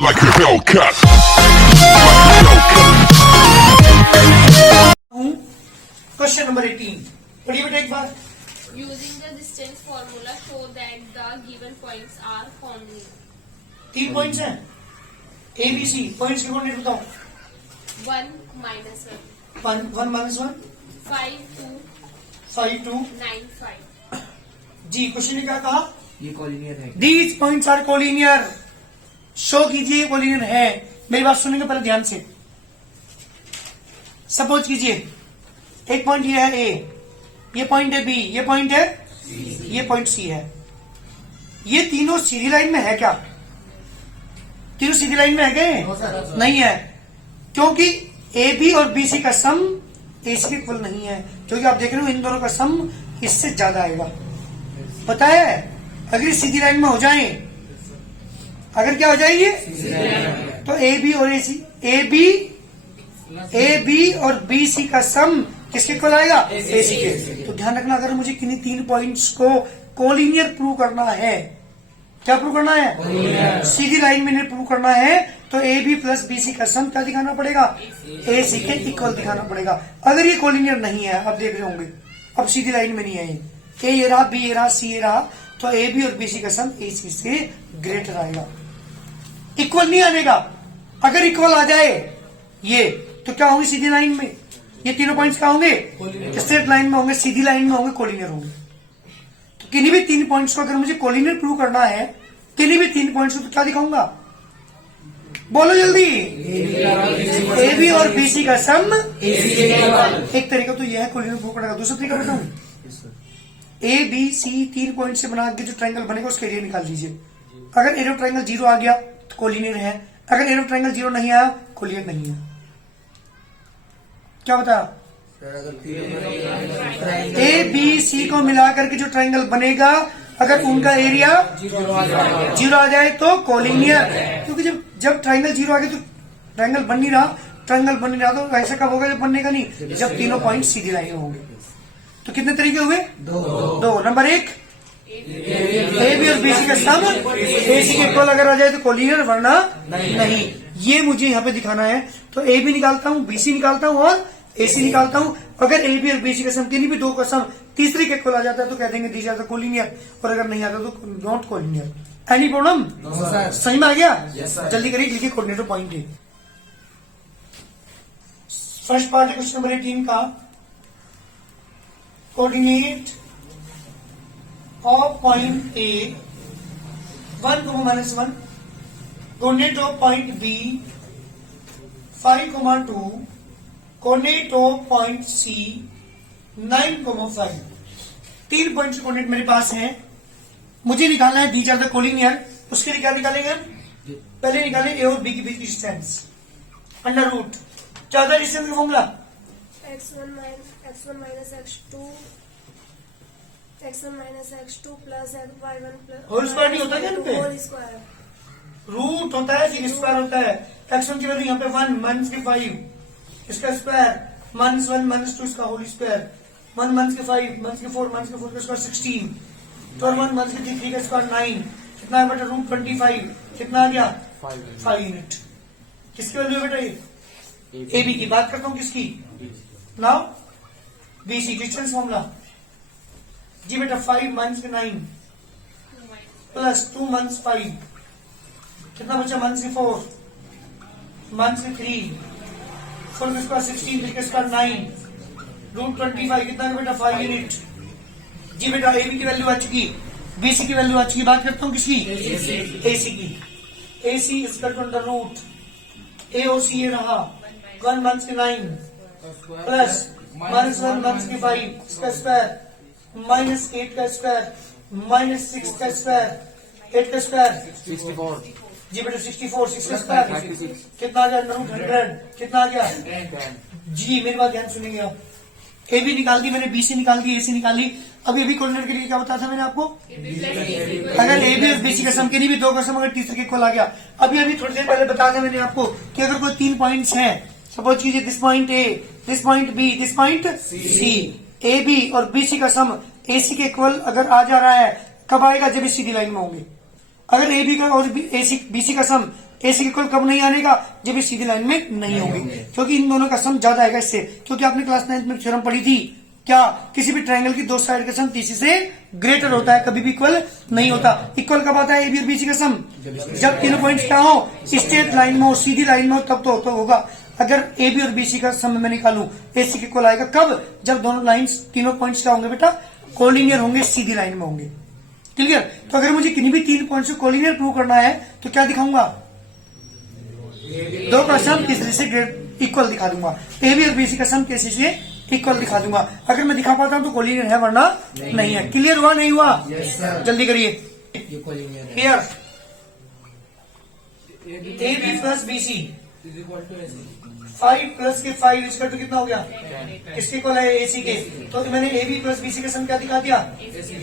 like a Hellcat. Question number 18. पढ़िए बेटा एक बार. Using the distance formula, show that the given points are congruent. 3 points हैं. A B C. Points के coordinate बताओ. 1 minus 1, 1 minus 1 5 2 5 2. 9 5. जी question ने क्या कहा? ये कॉलिनियर है. These points are collinear. Show कीजिए कॉलिनियर है. मेरी बात सुनेंगे पहले ध्यान से. सपोज कीजिए एक पॉइंट ये है ए, ये पॉइंट है बी, ये पॉइंट है ये पॉइंट सी है. ये तीनों सीधी लाइन में है क्या? तीनों सीधी लाइन में है क्या? नहीं है. क्योंकि ए बी और बी सी का सम ए सी के इक्वल नहीं है. क्योंकि आप देख रहे हो इन दोनों का सम इससे ज्यादा आएगा. पता है अगर ये सीधी लाइन में हो जाए, अगर क्या हो जाएगी तो ए बी और ए बी और बी सी का सम किसके इक्वल आएगा? ए सी के. तो ध्यान रखना, अगर मुझे किन्हीं 3 पॉइंट्स को कोलिनियर प्रूव करना है, क्या प्रूव करना है? सीधी लाइन में प्रूव करना है तो a b plus b c का सम क्या दिखाना पड़ेगा? ए सी के इक्वल दिखाना पड़ेगा. अगर ये कोलिनियर नहीं है, अब देख रहे होंगे, अब सीधी लाइन में नहीं है, ए ये रहा, बी ये रहा, सी ये रहा, तो ए बी और बी सी का सम ए सी से ग्रेटर आएगा. इक्वल नहीं आनेगा. अगर इक्वल आ जाए ये, तो क्या होंगे सीधी लाइन में? ये तीनों पॉइंट्स क्या होंगे? स्ट्रेट लाइन में होंगे, सीधी लाइन में होंगे, कोलिनियर होंगे. तो किन्हीं भी 3 पॉइंट्स को अगर मुझे कोलिनियर प्रूव करना है, किन्हीं भी 3 पॉइंट्स को, तो क्या दिखाऊंगा? बोलो जल्दी. ए बी और बी सी का सम. एक तरीका तो यह है कोलिनियर प्रूव करने का. दूसरा तरीका बताऊं, ए बी सी 3 पॉइंट से बना के जो ट्रायंगल बनेगा उसका एरिया निकाल लीजिए. अगर एरिया ऑफ ट्रायंगल 0 आ गया तो कोलिनियर है. अगर एरिया ऑफ ट्रायंगल 0 नहीं आया, कोलिनियर नहीं है. क्या बताया? ए बी सी को मिलाकर के जो ट्रायंगल बनेगा, अगर उनका एरिया 0 आ जाए तो कोलिनियर. क्योंकि जब ट्रायंगल 0 आ गया तो ट्रायंगल बन नहीं रहा, तो ऐसा कब होगा? जब बनने का नहीं, जब तीनों पॉइंट सीधी लाइन में होंगे. तो कितने तरीके हुए? 2. नंबर 1, ए बी और बी सी का सम ए सी के इक्वल अगर आ जाए तो कोलिनियर, वरना नहीं. ये मुझे यहाँ पे दिखाना है. तो ए बी निकालता हूँ, बी सी निकालता हूँ और ए सी निकालता हूँ. अगर ए बी और बी सी का सम, किन्हीं भी 2 का सम तीसरे के इक्वल आ जाता है तो कह देंगे दीज आर द कोलिनियर, और अगर नहीं आता तो नॉट कोलिनियर. Any problem? सही में आ गया? जल्दी करिए, लिखिए कोऑर्डिनेटर पॉइंट है. फर्स्ट पार्ट है क्वेश्चन नंबर 18 का. Coordinate of point A 1, -1, coordinate of point B 5, 2, coordinate of point C 9, 5. 3 point के कोऑर्डिनेट मेरे पास हैं. मुझे निकालना है दीज आर द कोलिनियर. उसके लिए क्या निकालेंगे? पहले निकालें ए और बी के बीच की डिस्टेंस. अंडर रूट क्या होता है डिस्टेंस का formula? x1 minus x2 plus y1 plus whole square नहीं होता क्या इनपे? Whole square. रूट होता है, फिर स्क्वायर होता है. x1 की वैल्यू यहाँ पे 1 माइनस के 5, इसका स्क्वायर -1 -2 इसका होल स्क्वायर, 1 माइनस के 5 माइनस के 4 माइनस के 4 का स्क्वायर 16, तो 1 माइनस के 3 का स्क्वायर 9. कितना है बेटा? रूट 25. कितना आ गया? 5 यूनिट. किसकी वैल्यू है बेटा? ये ए बी की बात करता हूँ. किसकी? Now B C distance formula जी बेटा. 5 माइनस के 9 प्लस 2 माइनस 5, कितना बचा? माइनस के 4 माइनस के 3, 4 का स्क्वायर 16, 3 का स्क्वायर 9, रूट 25. कितना बेटा? 5 यूनिट. जी बेटा ए बी की वैल्यू आ चुकी, बी सी की वैल्यू आ चुकी. बात करता हूँ किसकी? ए सी की. ए सी इसका अंडर रूट ए ओ सी ये रहा 1 माइनस के 9 प्लस -1 माइनस के 5 इसका स्क्वायर, -8 का स्क्वायर, -6 का स्क्वायर, 8 का स्क्वायर 64. जी बेटा 64, 6 का स्क्वायर कितना आ गया? रूट 100. कितना आ गया? जी मेरी बात ध्यान सुनेंगे आप. ए बी निकाल दी मैंने, बी सी निकाल दी, ए सी निकाली. अभी कोऑर्डिनेट के लिए क्या बताया था मैंने आपको? अगर ए बी और बी सी का सम, किन्हीं भी 2 का सम अगर तीसरे के इक्वल आ गया. अभी थोड़ी देर पहले बताया था मैंने आपको कि अगर कोई 3 पॉइंट्स हैं, सपोज कीजिए this point a, this point b, this point c, a b और बी सी का सम ए सी के इक्वल अगर आ जा रहा है, कब आएगा? जब इस सीधी लाइन में होंगे. अगर ए बी का और बी सी का सम AC के इक्वल कब नहीं आने का, जब ये सीधी लाइन में नहीं होंगे, क्योंकि इन दोनों का सम ज्यादा आएगा इससे। क्योंकि आपने क्लास 9th में थ्योरम पढ़ी थी क्या, किसी भी ट्रायंगल की दो साइड का सम तीसरी से ग्रेटर होता है, कभी भी इक्वल नहीं होता। इक्वल कब आता है AB और BC का सम, जब तीनों पॉइंट्स क्या हो, स्ट्रेट लाइन में हो, सीधी लाइन में हो, तब तो होगा। अगर AB और BC का सम मैं निकालूं, AC के इक्वल आएगा कब, जब दोनों लाइंस तीनों पॉइंट्स क्या होंगे बेटा, कोलिनियर होंगे, सीधी लाइन में होंगे। क्लियर। तो अगर मुझे किन्हीं भी 3 पॉइंट्स को कोलिनियर प्रूव करना है तो क्या दिखाऊंगा, दो का सम तीसरे से इक्वल दिखा दूंगा, AB और BC का सम तीसरे से इक्वल दिखा दूंगा। अगर मैं दिखा पाता हूं तो कोलिनियर है, वरना नहीं है। क्लियर हुआ नहीं हुआ, जल्दी करिए। ये कोलिनियर है। Here AB plus BC 5 plus के 5 इसका तो कितना हो गया, किसके इक्वल है, AC के। तो मैंने AB प्लस BC का सम क्या दिखा दिया,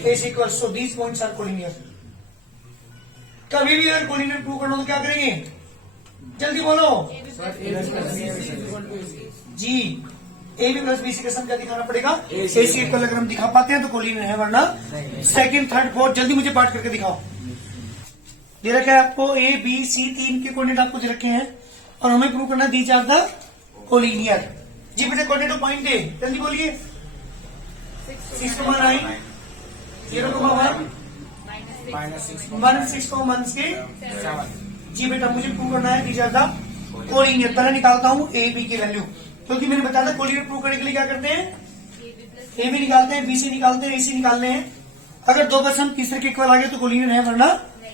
AC equal. So these points are collinear. कभी भी अगर कोलिनियर प्रूव करना हो तो क्या करेंगे, जल्दी बोलो जी। AB प्लस BC का सम क्या दिखाना पड़ेगा, AC इक्वल। अगर हम दिखा पाते हैं तो कोलिनियर है, वरना सेकंड थर्ड फोर्थ। जल्दी मुझे पार्ट करके दिखाओ। दे रखा है आपको A B C 3 के कोऑर्डिनेट आपको दे रखे हैं और हमें प्रूव करना, दीज आर द कोलिनियर। जी बेटे कोऑर्डिनेट पॉइंट है, जल्दी बोलिए। 6,9 0,1 -6 के। जी बेटा मुझे प्रूव करना है दीज आर द कोलिनियर। पहले निकालता हूँ A B की वैल्यू, क्योंकि मैंने बताया था कोलिनियर प्रूव करने के लिए क्या करते हैं, AB निकालते हैं, BC निकालते हैं, AC निकालने हैं। अगर दो का सम तीसरे के इक्वल आ गए तो कोलिनियर है, वरना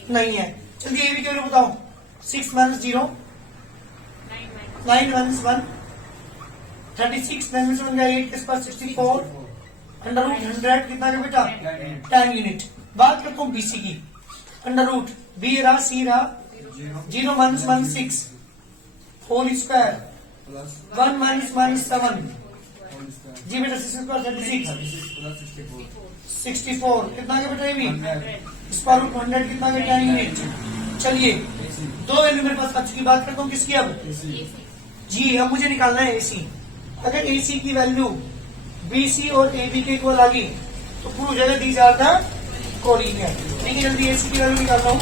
नहीं है। चलिए AB की वैल्यू बताओ। 6 - 0 9 - 1 36 9 - 1 गया 8 के पास 64 अंडर रूट 100 कितना गया बेटा 10 यूनिट। बात करता हूँ BC की। अंडर रूट B रहा C रहा 0 - 1 6 होल स्क्वायर 1 - 7 जी बेटा 36 64 कितना गया बेटा AB स्क्वायर रूट 100 कितना गया 10 यूनिट। चलिए दो वैल्यू मेरे पास आ चुकी। बात करता हूँ किसकी अब, जी अब मुझे निकालना है AC। अगर AC की वैल्यू BC और AB के इक्वल आ गई तो प्रूव हो जाएगा दीज आर द कोलिनियर। ठीक है, जल्दी AC की वैल्यू निकालता हूँ।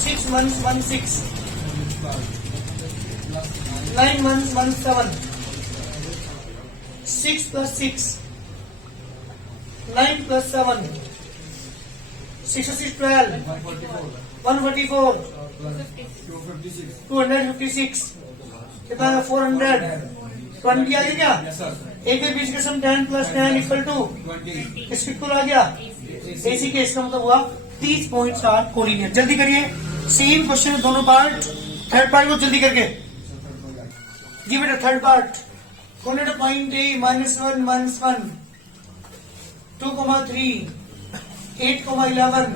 6 - 1 6 9 - 1 7 6 + 6 9 + 7 6 6 12 144 256 कितना 420 आ गया क्या। एक के बीच का सम 10 + 10 इक्वल टू इसके इक्वल आ गया AC के। इसका मतलब हुआ 30 पॉइंट्स आर कोलिनियर। जल्दी करिए, सेम क्वेश्चन है दोनों पार्ट। थर्ड पार्ट को जल्दी करके जी बेटा। Third part coordinate point A -1 -1 2,3 8,11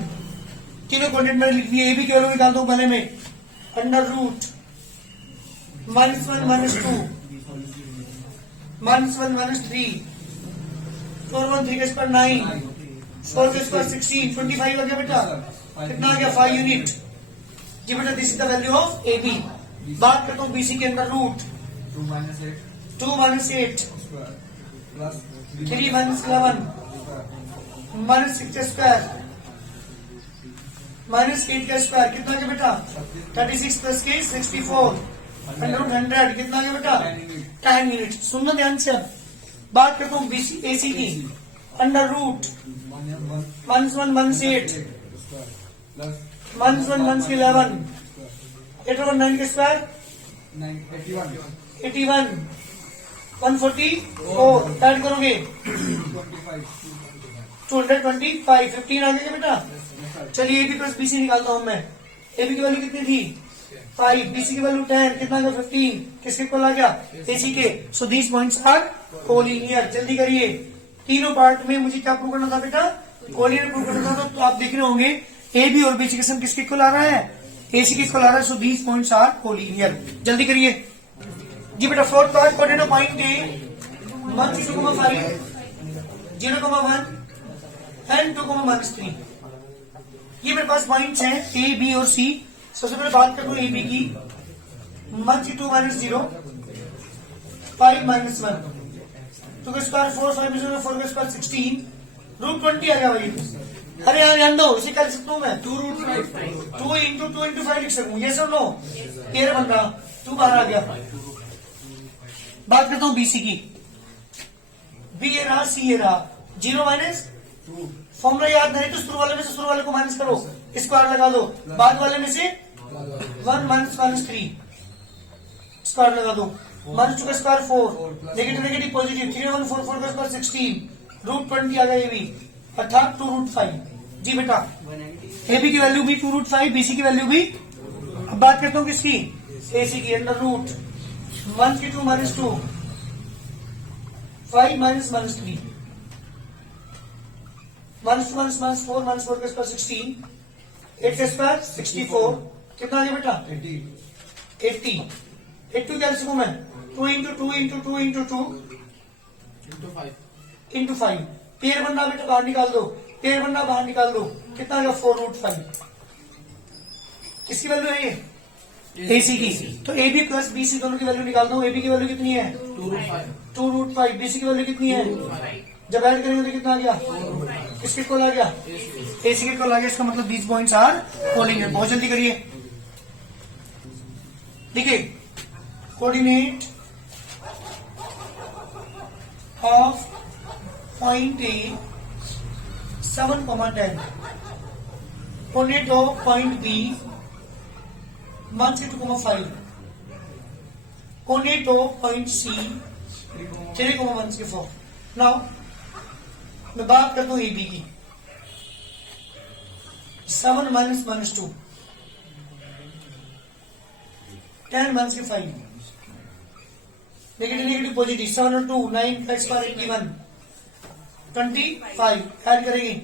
तीनों कोऑर्डिनेट मैंने लिख दिए। AB की वैल्यू निकाल दो पहले में। अंडर रूट -1 - 2 -1 - 3 4 1 3 के स्क्वायर 9 4 के स्क्वायर 16 25 आ गया बेटा। कितना आ गया 5 यूनिट। जी बेटा this is the value of AB। बात करता हूँ BC के। अंडर रूट 2 - 8 2 - 8 प्लस 3 - 11 -6 के स्क्वायर -8 का स्क्वायर कितना गया बेटा 36 प्लस के 64 अंडर रूट 100 कितना गया बेटा 10 यूनिट। सुनना ध्यान से। अब बात करता हूँ BC AC की। अंडर रूट 1 - 1 - 8 प्लस 1 - 1 - 11 8 over 9 के स्क्वायर 81 144 ऐड करोगे 225 15 आ गया बेटा। चलिए AB प्लस BC निकालता हूं मैं। AB की वैल्यू कितनी थी 5 BC की वैल्यू 10 कितना गया 15 किसके इक्वल आ गया AC के। So these points are collinear. जल्दी करिए, तीनों पार्ट में मुझे क्या प्रूव करना था बेटा कोलिनियर प्रूव करना था। तो आप देख रहे होंगे AB और BC का सम किसके इक्वल आ रहा है AC के इक्वल आ रहा है। So these points are collinear. जल्दी करिए जी बेटा। Fourth part coordinate point A 1 2,5 0,1 and 2,-3 ये मेरे पास पॉइंट्स हैं A B और C। सबसे पहले बात करता हूँ AB की 1 2 - 0 5 - 1 2 का स्क्वायर 4 5 4 का स्क्वायर 16 रूट 20 आ गया भाई अरे यार ध्यान दो, इसे क्या लिख सकता हूँ मैं? 2 root 5. 2 इंटू 5 लिख सकूँ, ये सब नो पेयर बन रहा, 2 बाहर आ गया। बात करता हूँ बीसी की। बी ये रहा, सी ये रहा, 0 माइनस 2. फॉर्मूला याद नहीं तो शुरू वाले में से शुरू वाले को माइनस करो, स्क्वायर लगा दो, बाद वाले में से 1 माइनस 3 स्क्वायर लगा दो, -2 का स्क्वायर 4, नेगेटिव नेगेटिव पॉजिटिव, 3 1 4 4 का स्क्वायर 16, रूट 20 आ गया ये भी, अर्थात 2 रूट 5। जी बेटा, ए बी की वैल्यू भी 2 रूट 5, बीसी की वैल्यू भी। अब बात करता हूँ किसकी? ए सी की। अंडर रूट 1 की 2 माइनस 2, 5 माइनस -3, -2 माइनस -4 माइनस 4 का स्क्वायर 16, 8 का स्क्वायर 64, कितना आ गया बेटा? 80. 80। 80 क्या लिखूं मैं? 2 into 2 into 2 into 2 Into 5. Into 5। Pair बनना बेटा बाहर निकाल दो, पेयर बनना बाहर निकाल दो, कितना आ गया? 4 रूट 5। किसकी वैल्यू है ये? एसी की। तो a b plus b c दोनों की वैल्यू निकाल दो। ए बी की वैल्यू कितनी है? 2 root 5. 2 रूट 5। बीसी की वैल्यू कितनी है? 2 root 5. जब ऐड करेंगे तो कितना आ गया? किसके कॉल आ गया? एसी के कॉल आ गया। इसका मतलब दीज पॉइंट्स आर कोलिनियर। बहुत जल्दी करिए, देखिए coordinate of point a 7, 10, coordinate of point b 1, 2, 5, coordinate of point c 3, 1, 4। Now मैं बात करता हूं ए बी की। 7 minus -2, 10 minus 5, negative negative positive, 7 और 2 9 का स्क्वायर 81, 25 ऐड करेंगे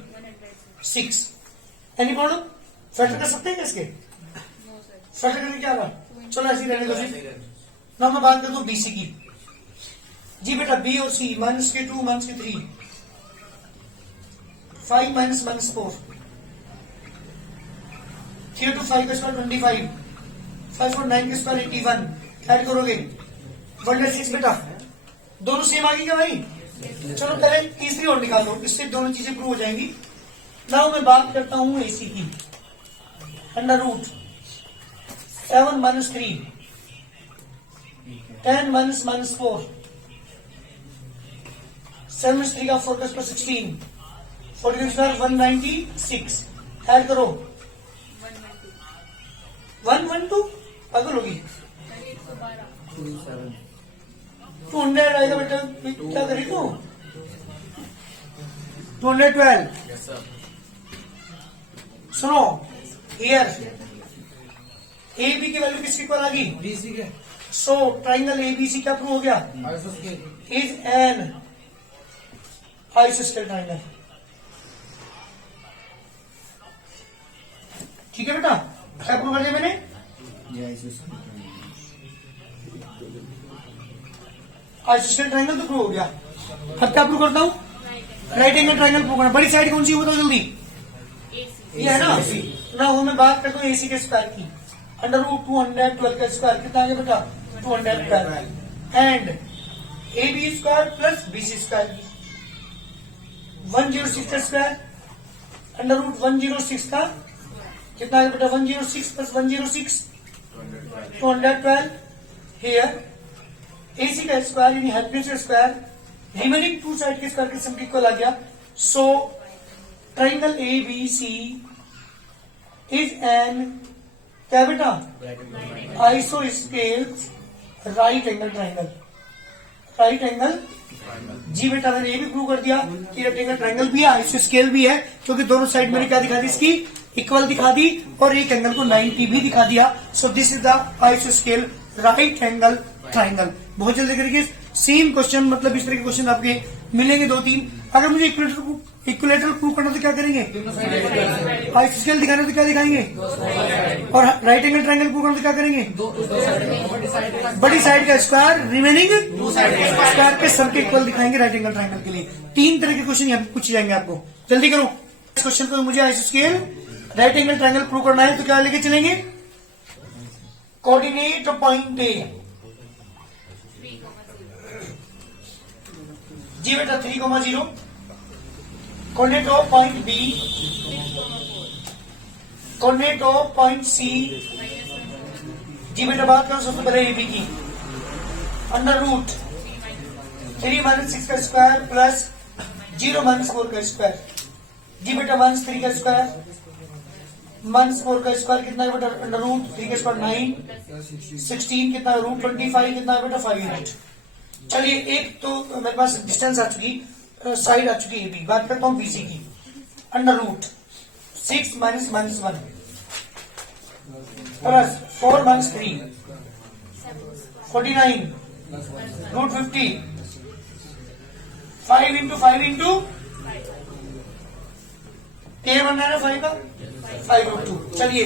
6। Any problem? फैक्टर कर सकते हैं क्या इसके? फैक्टर करने क्या बात? चलो ऐसी रहने दो जी। ना मैं बात करता हूँ बीसी की। जी बेटा, बी और सी -2 -3, 5 माइनस -4, 3 to 5 का स्क्वायर 25, 5 और 9 का स्क्वायर 81, ऐड करोगे 1/6 बेटा। दोनों सेम आ गई क्या भाई? चलो पहले तीसरी और निकाल लो, इससे दोनों चीजें प्रूव हो जाएंगी। नाउ मैं बात करता हूं एसी की। अंडर रूट 7 माइनस 3, 10 माइनस -4, 7 में 3 का 4 का स्क्वायर 16, 40 का स्क्वायर 196, ऐड करो 112, पागल होगी। 27. 200 आएगा बेटा, क्या करी तू? 212। Yes sir. सुनो हियर, ए बी की वैल्यू किसकी इक्वल आ गई? BC के सो ट्राइंगल ए बी सी क्या प्रूव हो गया? isosceles. इज एन आइसोस्केल ट्राइंगल। ठीक है बेटा, क्या प्रूव कर दिया मैंने? आइसोस्केल ट्राइंगल तो प्रूव हो गया। अब क्या प्रूव करता हूँ? राइट एंगल ट्राइंगल प्रूव करना। बड़ी साइड कौन सी है बताओ जल्दी? ये है ना। ना वो मैं बात करता हूँ एसी के स्क्वायर की। अंडर रूट 212 का स्क्वायर कितना आ गया बेटा? 212 and a b square plus b c square की 106 का स्क्वायर अंडर रूट 106 का कितना आ गया बेटा? 106 प्लस 106 212 हियर एसी का स्क्वायर यानी हाइपोटेन्यूज का स्क्वायर रिमेनिंग टू साइड के स्क्वायर के सम के इक्वल आ गया। So triangle A B C is an क्या बेटा? आइसोस्केल right angle triangle. Right angle जी बेटा, मैंने ये भी प्रूव कर दिया कि राइट एंगल ट्राइंगल भी है, आइसोस्केल भी है, क्योंकि दोनों साइड मैंने क्या दिखा दी? इसकी इक्वल दिखा दी और एक एंगल को 90 भी दिखा दिया। सो दिस इज द आइसोस्केल राइट एंगल ट्राइंगल। बहुत जल्दी करिए, सेम क्वेश्चन मतलब इस तरह के क्वेश्चन आपके मिलेंगे 2-3। अगर मुझे इक्विलेटरल प्रूव करना तो क्या करेंगे? आइसोस्केल दिखाना तो क्या दिखाएंगे? और राइट एंगल ट्राइंगल प्रूव करना तो क्या करेंगे? बड़ी साइड का स्क्वायर रिमेनिंग स्क्वायर के सम के इक्वल दिखाएंगे राइट एंगल ट्राइंगल के लिए। 3 तरह के क्वेश्चन यहाँ पे पूछे जाएंगे आपको। जल्दी करो इस क्वेश्चन को। मुझे आइसोस्केल राइट एंगल ट्राइंगल प्रूव करना है तो क्या लेके चलेंगे? कोऑर्डिनेट पॉइंट ए जी बेटा 3, 0 coordinate of point B, coordinate of point C. जी बेटा बात करो सबसे पहले ए बी की। अंडर रूट 3 माइनस 6 का स्क्वायर प्लस 0 माइनस 4 का स्क्वायर। जी बेटा माइनस 3 का स्क्वायर माइनस 4 का स्क्वायर कितना है बेटा? अंडर रूट 3 का स्क्वायर 9, 16 कितना है? रूट 25 कितना है बेटा? 5 यूनिट। चलिए एक तो मेरे पास डिस्टेंस आ चुकी, साइड आ चुकी है बी। बात करता हूँ बीसी की। Under root 6 minus minus 1 plus 4 minus 3 49 root 50 5 into 5 into ए बनना है ना 5 का 5 रूट 2। चलिए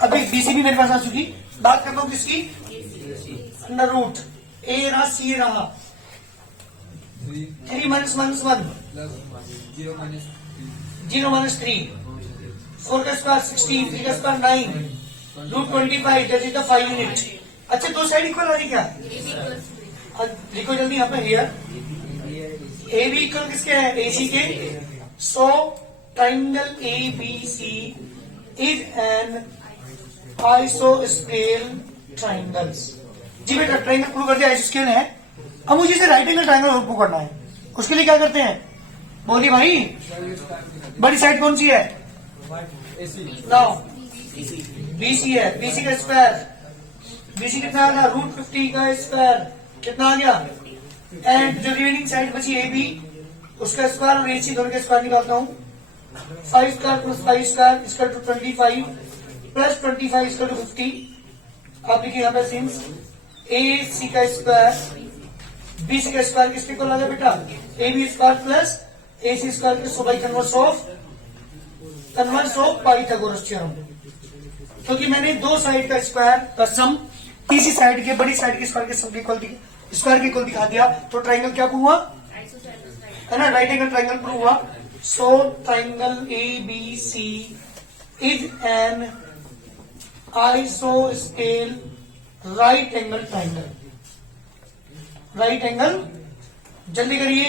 अब एक बीसी भी मेरे पास आ चुकी। बात करता हूँ किसकी? अंडर रूट ए रहा सी रहा 3 माइनस माइनस 1 0 माइनस 3 4 का स्क्वायर 16 3 का square 9 root 25 that is the 5 unit. अच्छा दो साइड इक्वल आ रही क्या? लिखो जल्दी यहाँ पे हियर ए बी इक्वल किसके है? ए सी के। So triangle A B C is an आइसोस्केल ट्राइंगल्स। जी बेटा ट्राइंगल प्रूव कर दिया, आइसोस्केल है। अब मुझे इसे राइट एंगल ट्राइंगल प्रूव करना है। उसके लिए क्या करते हैं? बोलिए भाई, बड़ी साइड कौन सी है? नाउ बीसी है। बीसी का स्क्वायर, बीसी कितना आ गया? रूट 50 का स्क्वायर कितना आ गया? एंड जो रिमेनिंग साइड बची ए बी उसका स्क्वायर और एसी दोनों का स्क्वायर निकालता हूँ। 5 स्क्वायर प्लस 5 स्क्वायर इसका टू 25 प्लस 25 इसका टू 50। आप लिखिए यहाँ पे सिंस ए सी का स्क्वायर बी सी का स्क्वायर किसके को लगा बेटा? A b square plus a c square so by converse of Pythagoras theorem. क्योंकि मैंने दो साइड का स्क्वायर का सम तीसरी साइड के बड़ी साइड के स्क्वायर के सम के स्क्वायर के इक्वल दिखा दिया, तो ट्राइंगल क्या प्रूव हुआ है ना? राइट एंगल ट्राइंगल प्रूव हुआ। So triangle A B C is an आइसोस्केल right angle triangle. Right angle जल्दी करिए,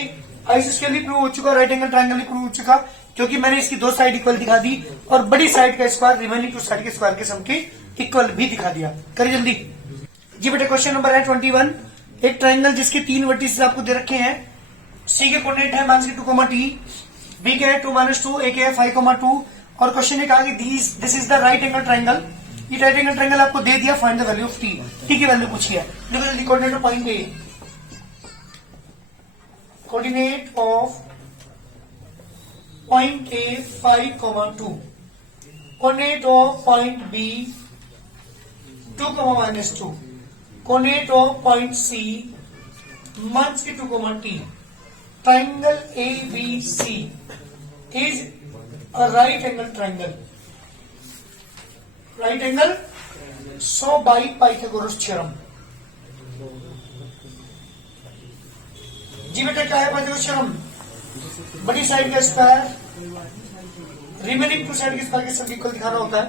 आइसोस्केल भी प्रूव हो चुका, राइट एंगल ट्राइंगल भी प्रूव हो चुका, क्योंकि मैंने इसकी दो साइड इक्वल दिखा दी और बड़ी साइड का स्क्वायर रिमेनिंग टू साइड के स्क्वायर के सम के इक्वल भी दिखा दिया। करिए जल्दी। जी बेटा क्वेश्चन नंबर है 21। एक ट्राइंगल जिसके 3 वर्टिसेस आपको दे रखे हैं। सी के कोऑर्डिनेट है माइनस 2, टी, बी के है 2 - 2, ए के है 5, 2 और क्वेश्चन ने कहा कि this is the right angle triangle. ये राइट एंगल ट्राइंगल आपको दे दिया, find the value of T. T की वैल्यू पूछी है। देखो जल्दी, coordinate of point A, coordinate of point A 5, 2, coordinate of point B 2, -2, coordinate of point C -2, T. Triangle A B C is a right angle triangle. Right angle so by Pythagoras theorem. जी बेटा क्या है Pythagoras theorem? बड़ी side का square remaining two side के square के सब equal दिखाना होता है।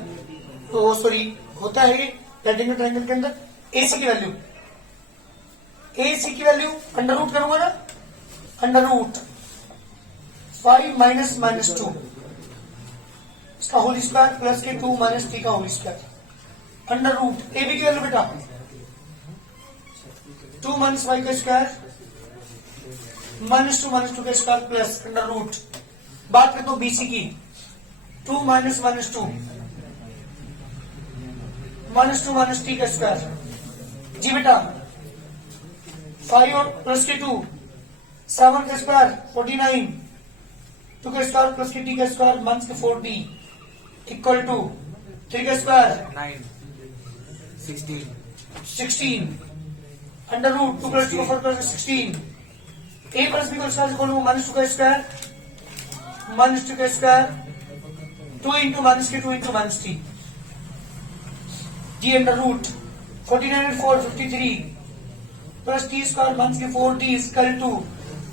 तो सॉरी होता है ये राइट एंगल ट्राइंगल के अंदर। एसी की वैल्यू, एसी की वैल्यू अंडर रूट करूंगा ना, अंडर रूट 5 माइनस -2 इसका होल स्क्वायर प्लस के 2 - 3 का whole square under root. A B की वैल्यू बेटा 2 - 5 का स्क्वायर -2 का स्क्वायर प्लस अंडर रूट। बात करता हूं बीसी की, 2 - -2 -2 - 3 का स्क्वायर। जी बेटा 5 और प्लस के 2 7 का स्क्वायर 49, 2 का स्क्वायर प्लस के टी का स्क्वायर -4d इक्वल टू 3 का square 9, 16, under root 2 + 2 4 + 16 a plus b का स्क्वायर -2 का स्क्वायर -2 का स्क्वायर 2 इंटू -2 इंटू -3 जी under root 49 and 4 53 plus t square -4d equal to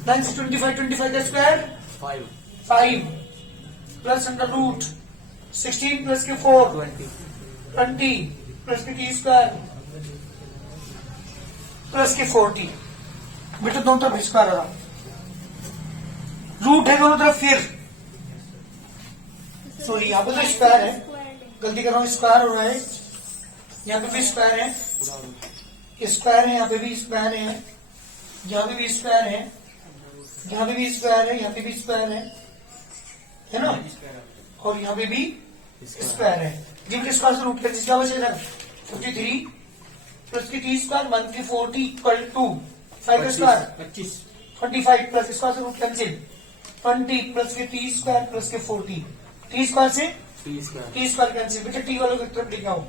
9 से 25 का square 5 plus under root 16 plus के 4 20 प्लस के टी स्क्वायर प्लस के 40। बेटा दोनों तरफ स्क्वायर आ रहा, रूट है दोनों तरफ, फिर सॉरी यहाँ पे तो स्क्वायर है, गलती कर रहा हूँ, स्क्वायर हो रहा है, यहाँ पे भी स्क्वायर है, स्क्वायर है, यहाँ पे भी स्क्वायर है, यहाँ पे भी स्क्वायर है, यहाँ पे भी स्क्वायर है, यहाँ पे भी स्क्वायर है ना, और यहाँ पे भी स्क्वायर है। जिनके स्क्वायर से रूट कर क्या बचेगा 53 प्लस की टी स्क्वायर 1 की 40 इक्वल टू 5 का स्क्वायर 25 25 प्लस स्क्वायर से रूट कैंसिल 20 प्लस के टी स्क्वायर प्लस के 40 टी स्क्वायर से टी स्क्वायर कैंसिल। बेटा टी वालों की तरफ लिखा हो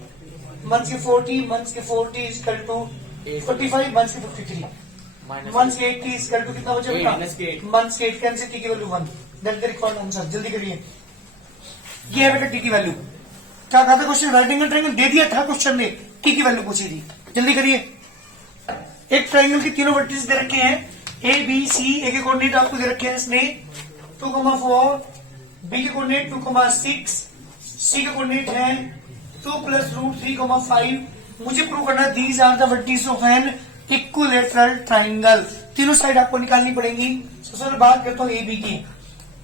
1 के 40 1 के 40 इक्वल टू 45 1 के 53 1 के 80 इक्वल टू कितना बचा बेटा 1 के 8 कैंसिल टी की value 1 that the record answer. जल्दी करिए, ये है बेटा टी की वैल्यू। क्या कहा था क्वेश्चन, राइट एंगल ट्रायंगल दे दिया था क्वेश्चन ने, टी की वैल्यू पूछी थी। जल्दी करिए, एक ट्रायंगल के तीनों वर्टिस दे रखे हैं ए बी सी, ए के कोऑर्डिनेट आपको दे रखे हैं इसने 2,4, बी के कोऑर्डिनेट 2,6, सी के कोऑर्डिनेट है 2 प्लस रूट 3,5। मुझे प्रूव करना है these are the vertices of an equilateral triangle. तीनों साइड आपको निकालनी पड़ेगी। सबसे पहले बात करता हूँ ए बी की,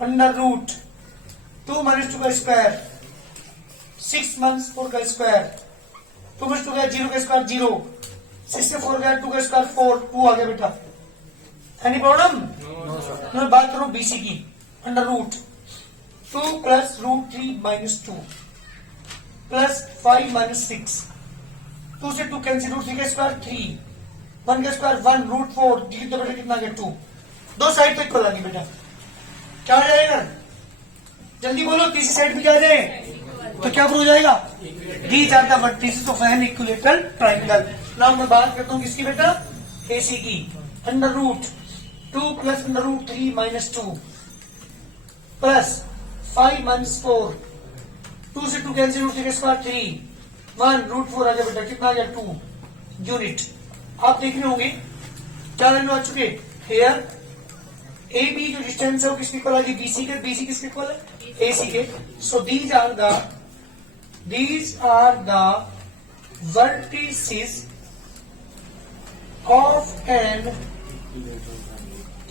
अंडर रूट 2 माइनस 2 का स्क्वायर 6 माइनस 4 का स्क्वायर 2 माइनस 2 का 0 का स्क्वायर 0 6 से 4 गया 2 का स्क्वायर 4 2 आ गया बेटा। Any problem? मैं बात करूं बीसी की, under root 2 plus root 3 minus 2 plus 5 minus 6 2 से 2 कैंसिल रूट 3 का स्क्वायर 3 1 का स्क्वायर 1 रूट 4 डी तो बेटा कितना आ गया 2। दो साइड तो इक्वल आ गई बेटा, क्या हो जाएगा जल्दी बोलो, तीसरी साइड भी क्या आ जाए तो क्या प्रूव हो जाएगा these are the vertices of an equilateral triangle. Now मैं बात करता हूँ किसकी बेटा, एसी की, under root 2 plus under root 3 minus 2 plus 5 minus 4 2 से 2 कैंसिल रूट 3 का स्क्वायर 3 1 रूट 4 आ गया बेटा, कितना आ गया 2 यूनिट। आप देख रहे होंगे क्या वैल्यू आ चुके हेयर ए बी जो डिस्टेंस है वो किसके इक्वल आ गई बीसी के, बीसी किसके इक्वल है एसी के। So these are the vertices of an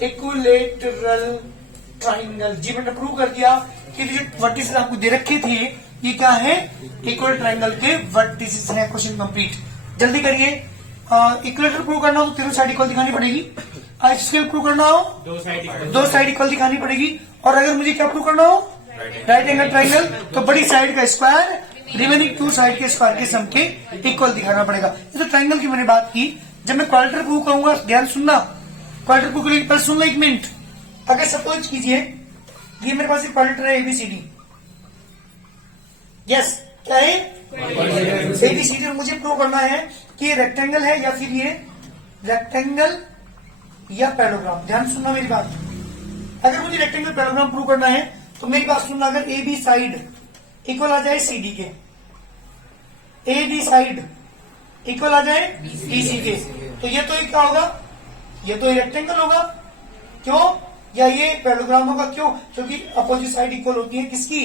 equilateral triangle. जी मैंने प्रूव कर दिया कि जो वर्टिसेस आपको दे रखे थे ये क्या है इक्वल ट्रायंगल के वर्टिसेस है। Question complete. जल्दी करिए, इक्विलेटर प्रूव करना हो तो तीनों साइड इक्वल दिखानी पड़ेगी, आइसोस्केल प्रूव करना हो दो साइड इक्वल दिखानी पड़ेगी, और अगर मुझे क्या प्रूव करना हो राइट एंगल ट्रायंगल तो बड़ी साइड का स्क्वायर रिमेनिंग 2 साइड के स्क्वायर के सम के इक्वल दिखाना पड़ेगा। ये तो ट्रायंगल की मैंने बात की। जब मैं क्वाड्रेटर प्रूव करूंगा, ध्यान सुनना, क्वाड्रेटर प्रूव करेंगे पर सुन लो 1 मिनट। अगर सपोज कीजिए ये मेरे पास एक क्वाड्रेटर है एबीसीडी, यस क्या है एबीसीडी, और मुझे प्रूव करना है कि ये रेक्टेंगल है या फिर ये रेक्टेंगल या पैराग्राम। ध्यान सुनना मेरी बात, अगर मुझे रेक्टेंगल पैराग्राम प्रूव करना है तो मेरी बात सुनना, अगर ए बी साइड इक्वल आ जाए सी डी के, ए डी साइड इक्वल आ जाए बीसी के, तो ये तो क्या होगा, ये तो रेक्टेंगल होगा। क्यों? या ये पैराग्राम होगा, क्यों? क्योंकि अपोजिट साइड इक्वल होती है किसकी,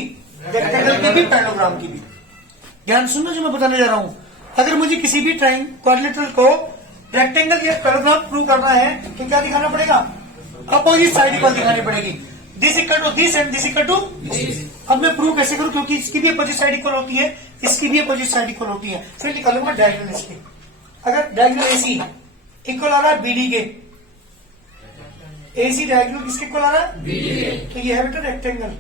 रेक्टेंगल की भी पैराग्राम की भी। ध्यान सुनना जो मैं बताने जा रहा हूं, अगर मुझे किसी भी क्वाड्रिलेटरल को रेक्टेंगल या पैराग्राम प्रूव करना है तो क्या दिखाना पड़ेगा, अपोजिट साइड इक्वल दिखानी पड़ेगी। This equal to this and this equal to this. अब मैं प्रूव कैसे करूं, क्योंकि इसकी भी अपोजिट साइड इक्वल होती है, इसकी भी अपोजिट साइड इक्वल होती है। फिर निकालूंगा डायगोनल इसके, अगर डायगोनल एसी इक्वल आ रहा है बीडी के, एसी डायगोनल किसके इक्वल आ रहा है बीडी के, तो ये है बेटा रेक्टेंगल।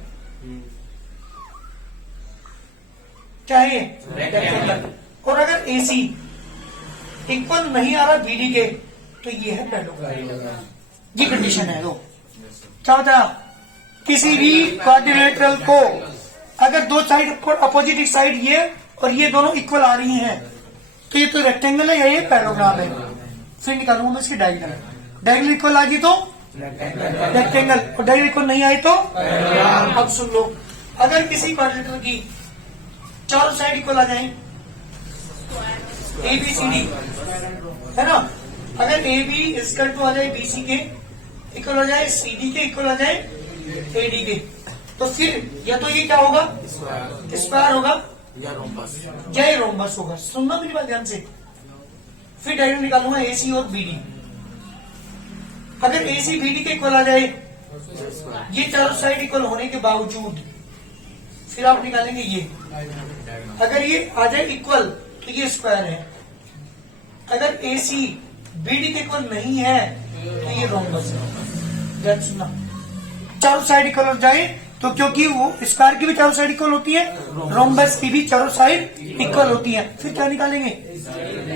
क्या है ये रेक्टेंगल। और अगर एसी इक्वल नहीं आ रहा बीडी के तो ये है पैराग्राम। ये कंडीशन है। दो क्या होता है, किसी भी क्वाड्रिलेटरल को अगर दो साइड अपोजिट साइड ये और ये दोनों इक्वल आ रही हैं तो ये तो रेक्टेंगल है या ये पैराग्राम है। फिर निकालूंगा मैं इसकी डायगोनल, डायगोनल इक्वल आ गई तो रेक्टेंगल और डायगोनल इक्वल नहीं आई तो पैराग्राम। अब सुन लो, अगर किसी क्वाड्रिलेटरल की चारों साइड इक्वल आ जाए, ए बी सी डी है ना, अगर ए बी इक्वल टू आ जाए बीसी के इक्वल हो जाए, सी डी के इक्वल आ जाए ए डी के, तो फिर या तो ये क्या होगा स्क्वायर होगा या रोम्बस, या ये रोम्बस होगा। सुनना मेरी बात ध्यान से। फिर डायगोनल निकालूंगा एसी और बीडी, अगर एसी बीडी के इक्वल आ जाए, ये चारों साइड इक्वल होने के बावजूद फिर आप निकालेंगे ये। अगर ये आ जाए इक्वल तो ये स्क्वायर है। अगर AC BD के इक्वल नहीं है तो ये रोम्बस है। ध्यान सुनना, चारों साइड इक्वल हो जाए तो, क्योंकि वो स्क्वायर की भी चारों साइड इक्वल होती है, रोम्बस की भी चारों साइड इक्वल होती है। फिर क्या निकालेंगे?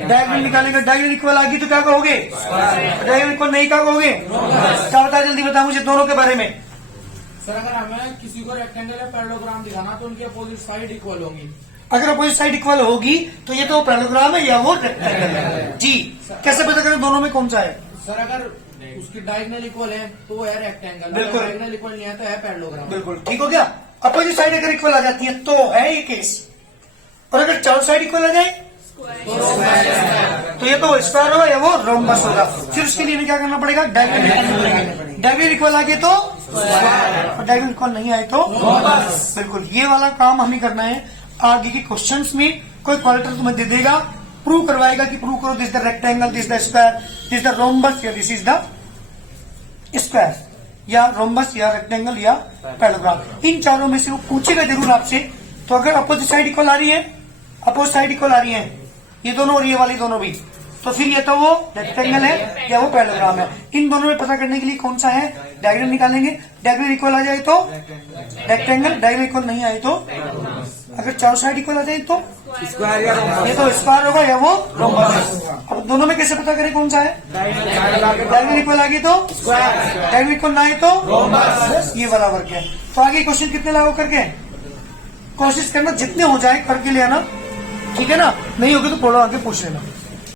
डायगोनल निकालेंगे। डायगोनल इक्वल आ गई तो क्या कहोगे? डायगोनल इक्वल नहीं क्या कहोगे? क्या बताया, जल्दी बताओ मुझे दोनों के बारे में। सर अगर हमें किसी को रेक्टेंगल या पैरेललोग्राम दिखाना तो उनकी अपोजिट साइड इक्वल होंगी। अगर अपोजिट साइड इक्वल होगी तो ये तो पैरेललोग्राम है या वो रेक्टेंगल है। जी, कैसे पता करें दोनों में कौन सा है? सर अगर उसकी डायगोनल इक्वल है तो है रेक्टेंगल, बिल्कुल। डायगोनल इक्वल नहीं है तो है पैरेललोग्राम। बिल्कुल ठीक हो गया। अपोजिट साइड अगर इक्वल आ जाती है तो है ये केस, और अगर चारों साइड इक्वल आ जाए तो ये तो स्क्वायर होगा या वो रोम्बस होगा। फिर उसके लिए हमें क्या करना पड़ेगा? डायगोनल निकालना पड़ेगा। डायगोनल इक्वल आ गए तो और डायगोनल इक्वल नहीं आए तो बिल्कुल ये वाला काम हमें करना है। आगे के क्वेश्चंस में कोई क्वालिटर तुम्हें दे देगा, प्रूव करवाएगा कि प्रूव करो this the rectangle, this the square, this the rhombus या दिस इज द स्क्वायर, या रोम्बस या रेक्टेंगल या पैरेललोग्राम। इन चारों में से वो पूछेगा जरूर आपसे। तो अगर अपोजिट साइड इक्वल आ रही है, अपोजिट साइड इक्वल आ रही है, ये दोनों और ये वाली दोनों भी, तो फिर ये तो वो रेक्टेंगल है या वो पैरेललोग्राम है। इन दोनों में पता करने के लिए कौन सा है? डायगोनल निकालेंगे। डायगोनल इक्वल आ जाए तो रेक्टेंगल, डायगोनल इक्वल नहीं आए तो, अगर चारों साइड इक्वल आ जाए तो ये तो स्क्वायर होगा या वो रोम्बस है। अब दोनों में कैसे पता करें कौन सा है? डायगोनल इक्वल आ गई तो डायगोनल इक्वल ना आए तो बस ये वाला वर्क है। तो आगे क्वेश्चन कितने लागू करके कोशिश करना, जितने हो जाए करके ले आना, ठीक है ना? नहीं होगी तो थोड़ा आगे पूछ लेना।